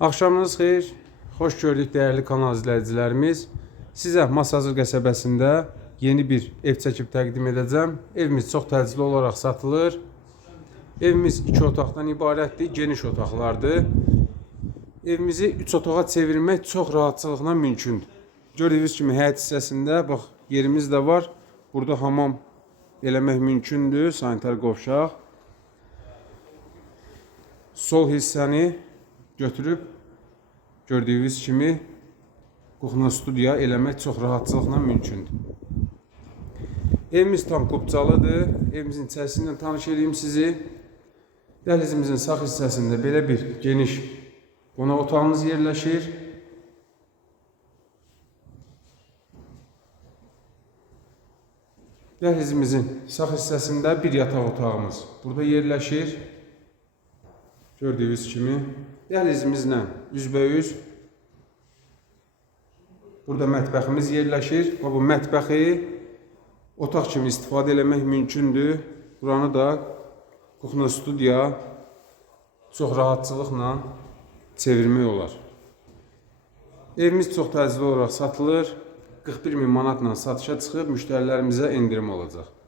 Axşamınız xeyir. Xoş gördük dəyərli kanal izləyicilərimiz. Sizə Masazır qəsəbəsində yeni bir ev çəkib təqdim edəcəm. Evimiz çox təcili olaraq satılır. Evimiz iki otaqdan ibarətdir, geniş otaqlardır. Evimizi üç otağa çevirmək çox rahatçılıqla mümkündür. Gördüyünüz kimi həyət hissəsində bax yerimiz də var. Burada hamam eləmək mümkündür, sanitar qovşaq. Sol hissəni götürüb gördüyünüz kimi kuxna studiya eləmək çox rahatçılıqla mümkündür. Evimiz tam qubcalıdır. Evimizin içərisindən tanış edeyim sizi. Dəhlizimizin sağ hissəsində belə bir geniş qonaq otağımız yerləşir. Dəhlizimizin sağ hissəsində bir yataq otağımız burada yerləşir. Gördüyünüz kimi dəhlizimizlə üzbəyüz burada mətbəximiz yerləşir və bu mətbəxi otaq kimi istifadə eləmək mümkündür. Buranı da kuxna studiya çox rahatçılıqla çevirmək olar. Evimiz çox təcili olaraq satılır. 41 min manatla satışa çıxıb müştərilərimizə endirim olacaq.